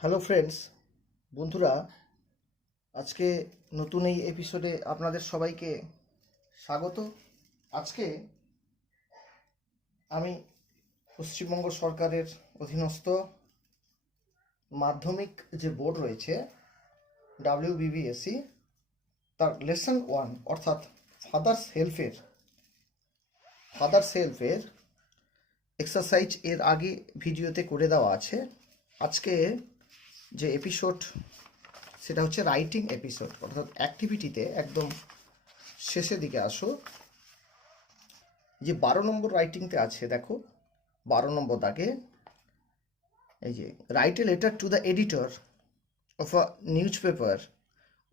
Hello friends, বন্ধুরা, আজকে নতুন এই এপিসোডে আপনাদের সবাইকে স্বাগত। আজকে আমি পশ্চিমবঙ্গ সরকারের অধীনস্থ মাধ্যমিক যে বোর্ড রয়েছে WBBSE, তার লেসন 1 অর্থাৎ ফাদার্স হেল্পের এক্সারসাইজ এর আগে ভিডিওতে করে দেওয়া আছে। আজকে যে এপিসোড সেটা হচ্ছে রাইটিং এপিসোড, অর্থাৎ অ্যাক্টিভিটিতে একদম শেষের দিকে আসো। যে 12 নম্বর রাইটিংতে আছে, দেখো 12 নম্বর দাগে এই যে write a letter to the editor of a newspaper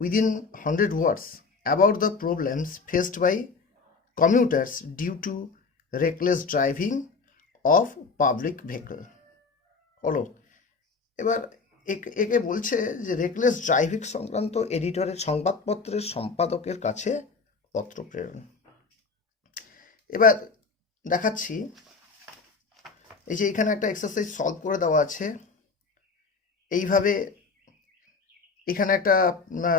within 100 words about the problems faced by commuters due to reckless driving of public vehicle. হলো, এবার একে বলছে যে রেকলেস ড্রাইভিং সংক্রান্ত এডিটরের সংবাদপত্রের সম্পাদকের কাছে পত্র প্রেরণ। এবার দেখাচ্ছি, এই যে এখানে একটা এক্সারসাইজ সলভ করে দেওয়া আছে। এইভাবে এখানে একটা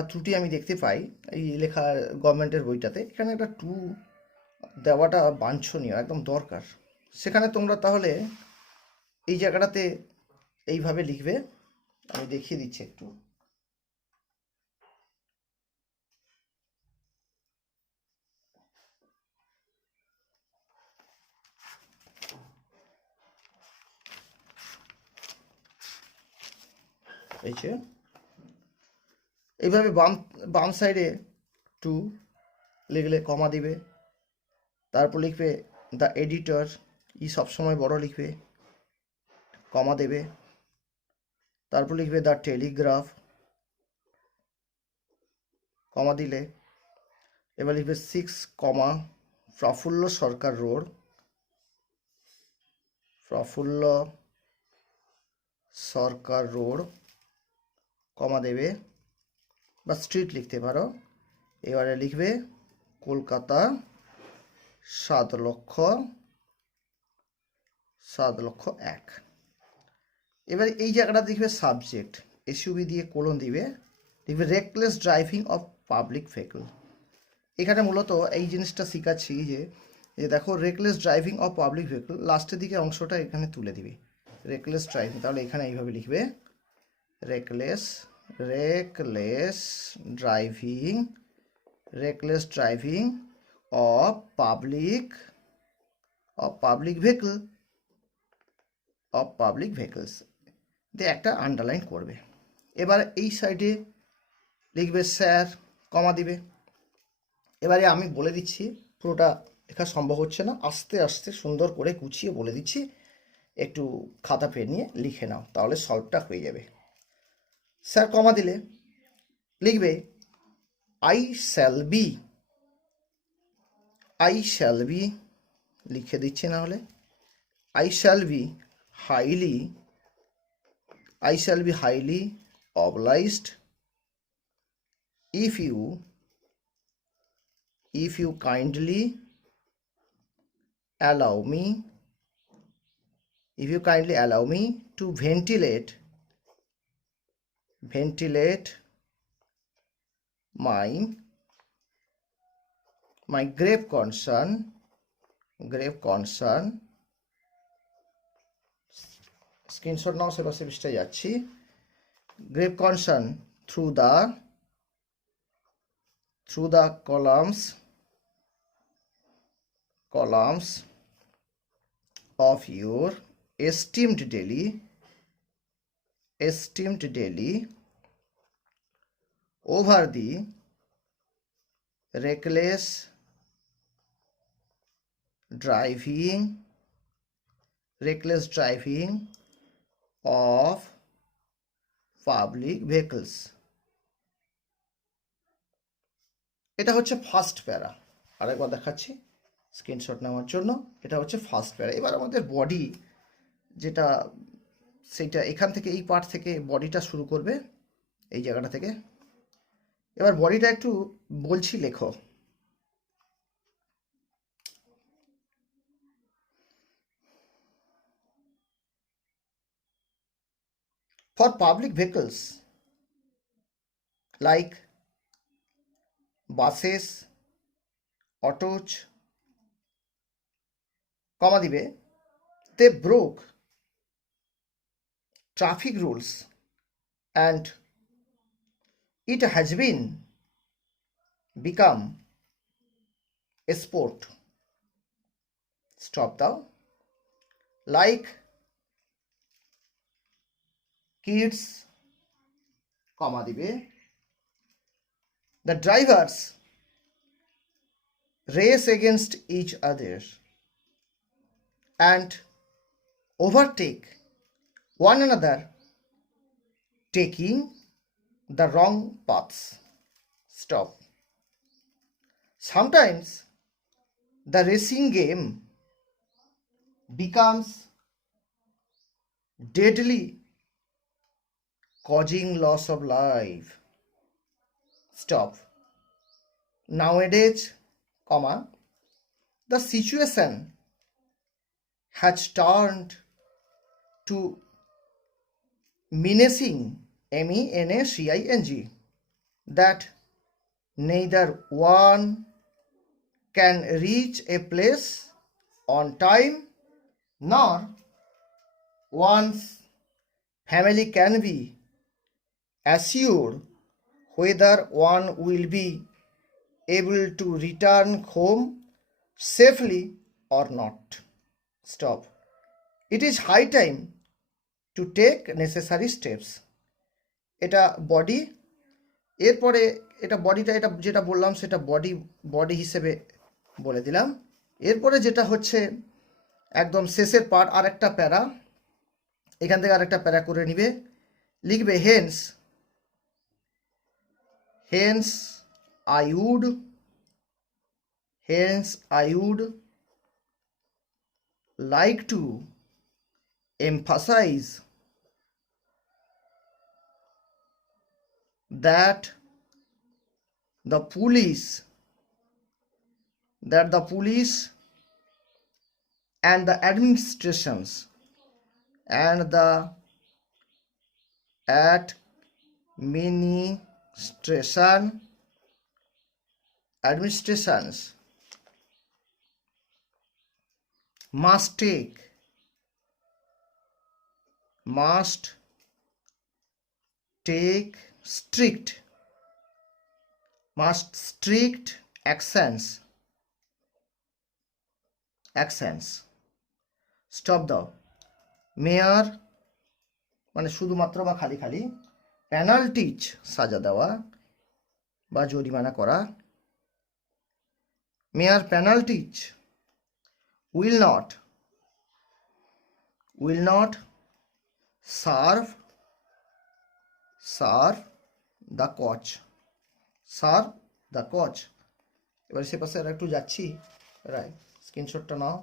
ত্রুটি আমি দেখতে পাই এই লেখা গভর্নমেন্টের বইটাতে। এখানে একটা টু দেওয়াটা বাঞ্ছনীয়, একদম দরকার। সেখানে তোমরা তাহলে এই জায়গাটাতে এইভাবে লিখবে। আমি দেখিয়ে দিচ্ছি একটু। এই যে এইভাবে বাম বাম সাইডে টু লিখলে কমা দিবে, তারপর লিখবে দ্য এডিটর, সবসময় বড় লিখবে, কমা দেবে, তারপর লিখবে দ্য টেলিগ্রাফ, কমা দিলে এবার লিখবে 6, প্রফুল্ল সরকার রোড, প্রফুল্ল সরকার রোড, কমা দেবে, বা স্ট্রিট লিখতে পারো। এবারে লিখবে কলকাতা 7,01,000। এবার এই জায়গাটা দেখবে সাবজেক্ট, এসইউবি দিয়ে কোলন দিবে, লিখবে reckless driving of public vehicle. এখানে মূলত এই জিনিসটা শিখাচ্ছি যে দেখো reckless driving of public vehicle, লাস্টের দিকে অংশটা এখানে তুলে দিবে রেকলেস ড্রাইভিং। তাহলে এখানে এইভাবে লিখবে reckless driving of public vehicles দিয়ে একটা আন্ডারলাইন করবে। এবার এই সাইডে লিখবে স্যার, কমা দিবে। এবারে আমি বলে দিচ্ছি, পুরোটা লেখা সম্ভব হচ্ছে না, আস্তে আস্তে সুন্দর করে গুছিয়ে বলে দিচ্ছি, একটু খাতা পেন নিয়ে লিখে নাও, তাহলে সলভটা হয়ে যাবে। স্যার কমা দিলে লিখবে আই শ্যাল বি, লিখে দিচ্ছি না হলে, I shall be highly obliged if you kindly allow me to ventilate my grave concern screenshot নাও, সেবা সেবিস্টে যাচ্ছি, grave concern through the columns of your esteemed daily over the reckless driving of public vehicles. এটা হচ্ছে ফার্স্ট প্যারা। আরেকবার দেখাচ্ছি স্ক্রিনশট নেওয়ার জন্য, এটা হচ্ছে ফার্স্ট প্যারা। এবার আমাদের বডি যেটা, সেইটা এখান থেকে, এই পার্ট থেকে বডিটা শুরু করবে, এই জায়গাটা থেকে। এবার বডিটা একটু বলছি, লেখো। for public vehicles like buses, autos, comma dibe, they broke traffic rules and it has been become a sport. Stop দাও, like kids, comma দিবে, the drivers race against each other and overtake one another, taking the wrong paths. Stop. Sometimes the racing game becomes deadly, causing loss of life. Stop. Nowadays, comma, the situation has turned to menacing, menacing, that neither one can reach a place on time nor one's family can be assured whether one will be able to return home safely or not. Stop. It is high time to take necessary steps. এটা বডি, এরপরে এটা বডিটা, এটা যেটা বললাম সেটা বডি হিসেবে বলে দিলাম। এরপরে যেটা হচ্ছে একদম শেষের পার্ট, আর একটা প্যারা, এখান থেকে আরেকটা প্যারা করে নিবে, লিখবে Haynes I would like to emphasize that the police and the administrations must take strict actions. Stop দাও। মেয়র মানে শুধুমাত্র বা খালি খালি, পেনাল্টিজ সাজা দেওয়া বা জরিমানা করা। Mayor penalties will not serve the coach. এবার সে পাশে আর একটু যাচ্ছি, রাইট, স্ক্রিনশটটা নাও।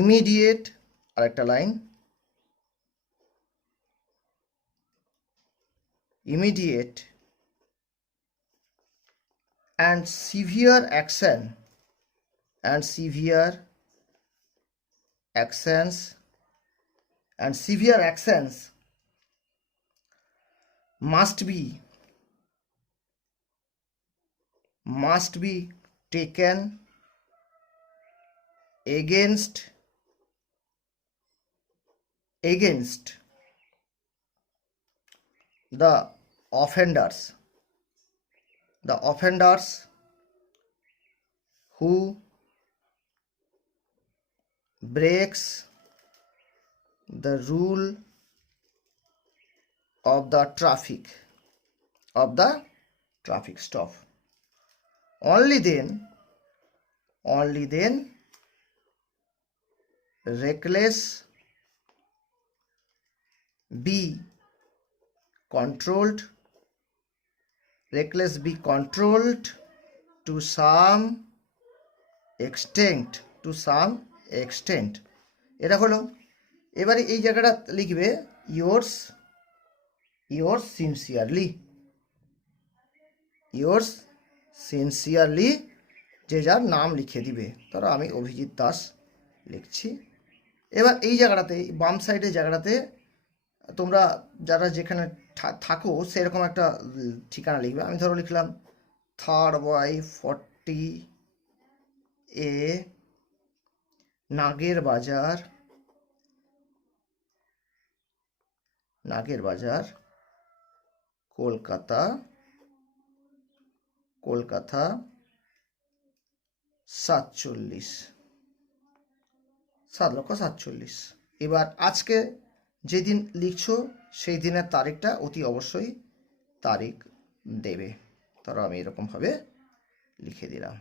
ইমিডিয়েট, আরেকটা line, immediate and severe actions must be taken against the offenders who breaks the rule of the traffic stop. Only then reckless be controlled to some extent. এটা হলো। এবারে এই জায়গাটা লিখবে yours sincerely, যে যার নাম লিখে দিবে। ধরো আমি অভিজিৎ দাস লিখছি, এবার এই জায়গাটাতে, বাম সাইডের জায়গাটাতে তোমরা যারা যেখানে থাকো সেরকম একটা ঠিকানা লিখবে। আমি ধরো লিখলাম 3/40 এ নাগের বাজার কলকাতা 7,47,000। এবার আজকে যেদিন লিখছো সেই দিনের তারিখটা অতি অবশ্যই তারিখ দেবে। ধরো আমি এরকমভাবে লিখে দিলাম।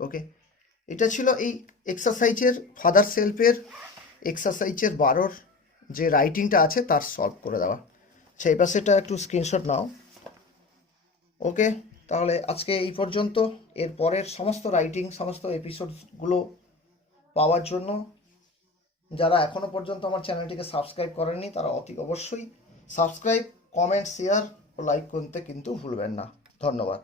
ওকে, এটা ছিল এই এক্সারসাইজের ফাদার সেলফের এক্সারসাইজের 12 যে রাইটিংটা আছে তার সলভ করে দেওয়া। সেই পাশেটা একটু স্ক্রিনশট নাও। ওকে, তাহলে আজকে এই পর্যন্ত। এর পরের সমস্ত রাইটিং, সমস্ত এপিসোডগুলো পাওয়ার জন্য যারা এখনও পর্যন্ত আমার চ্যানেলটিকে সাবস্ক্রাইব করেননি তারা অতি অবশ্যই সাবস্ক্রাইব, কমেন্ট, শেয়ার ও লাইক করতে কিন্তু ভুলবেন না। ধন্যবাদ।